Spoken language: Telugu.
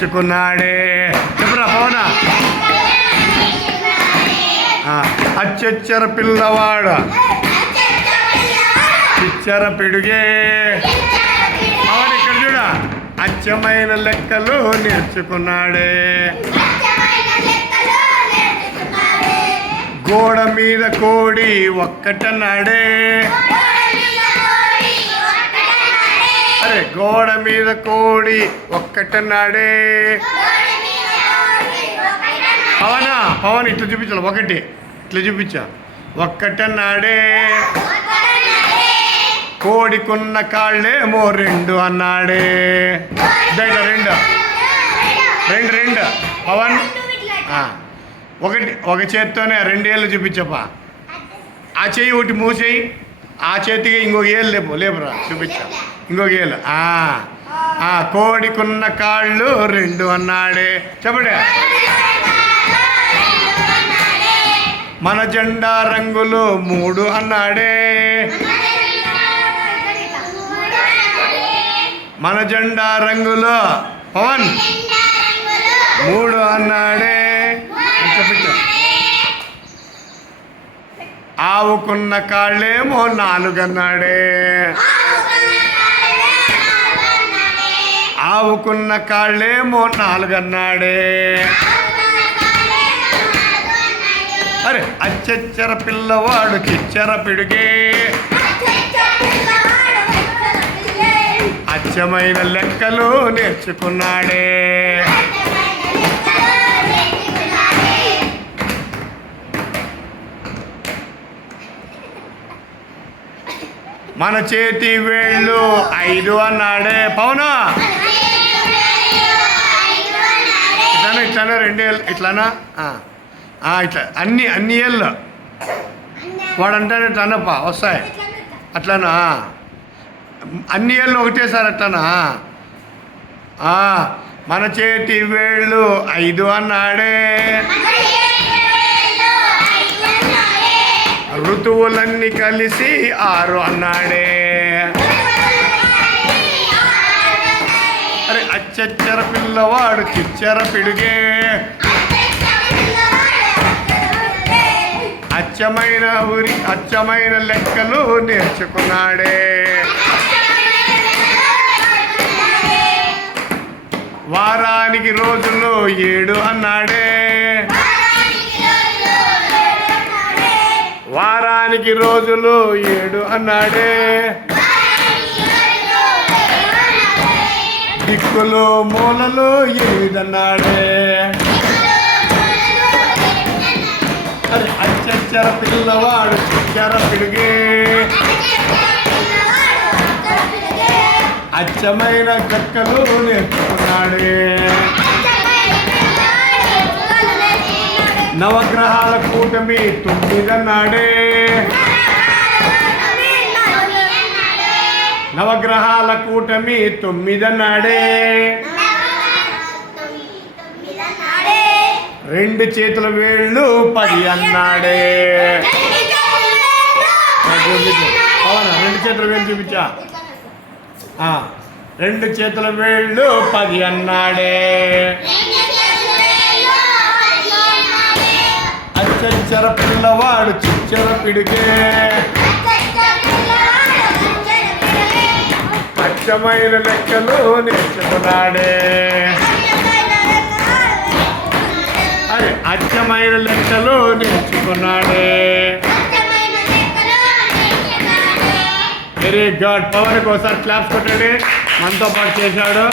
నేర్చుకున్నాడే. చెప్పరా పవన. అచ్చచ్చర పిల్లవాడు చిచ్చర పిడుగే. పవన్ ఇక్కడ చూడ. అచ్చమైన లెక్కలు నేర్చుకున్నాడే. గోడ మీద కోడి ఒక్కటన్నాడే. అరే గోడ మీద కోడి ఒక్కటన్నాడే. పవనా పవన్ ఇట్లా చూపించాలి. ఒకటి ఇట్లా చూపించా. ఒక్కటన్నాడే. కోడికున్న కాళ్ళేమో రెండు అన్నాడే. రెండు రెండు రెండు పవన్. ఒకటి ఒక చేత్తోనే రెండేళ్ళు చూపించప్పా. ఆ చెయ్యి ఒకటి మూసేయి. ఆ చేతికి ఇంకొక ఏళ్ళు లేపురా చూపించా. ఇంకొక ఏళ్ళు. కోడికున్న కాళ్ళు రెండు అన్నాడే. చెప్పడే. మన జెండా రంగులు మూడు అన్నాడే. మన జెండా రంగులు పవన్ మూడు అన్నాడే. ఆవుకున్న కాళ్ళేమో నాలుగన్నాడే. ఆవుకున్న కాళ్ళేమో నాలుగన్నాడే. అరే అచ్చచ్చర పిల్లవాడు చిచ్చర పిడుగే. అచ్చమైన లెక్కలు నేర్చుకున్నాడే. మన చేతి వేళ్ళు 5 అన్నాడే. పవనా ఇట్లానా ఇట్లానా రెండేళ్ళు ఇట్లానా ఇట్లా అన్ని ఏళ్ళు వాడంటానే అన్నప్ప వస్తాయి. అట్లానా అన్ని ఏళ్ళు ఒకటేసారి అట్లానా. మన చేతి వేళ్ళు 5 అన్నాడే. ఋతువులన్నీ కలిసి 6 అన్నాడే. అరే అచ్చచ్చర పిల్లవాడు చిచ్చర పిడుగే. అచ్చమైన లెక్కలు నేర్చుకున్నాడే. వారానికి రోజులు 7 అన్నాడే. వారానికి రోజులు 7 అన్నాడే. దిక్కులు మూలలు 8 అన్నాడే. అరే అచ్చచ్చర పిల్లవాడు చిచ్చర పిడుగే. అచ్చమైన లెక్కలు నేర్చుకున్నాడే. నవగ్రహాల కూటమి 9 అన్నాడే. నవగ్రహాల కూటమి 9 అన్నాడే. 2 చేతుల వేళ్ళు 10 అన్నాడే. 2 చేతుల వేళ్ళు చూపించా. 2 చేతుల వేళ్ళు 10 అన్నాడే. అచ్చచ్చర పిల్లవాడు చిచ్చర పిడుగే. అచ్చమైన లెక్కలు నేర్చుకున్నాడే. అరే అచ్చమైన లెక్కలు నేర్చుకున్నాడే. Very good. పవన్కి ఒకసారి క్లాప్స్ కొట్టండి. మనతో పాటు చేశాడు.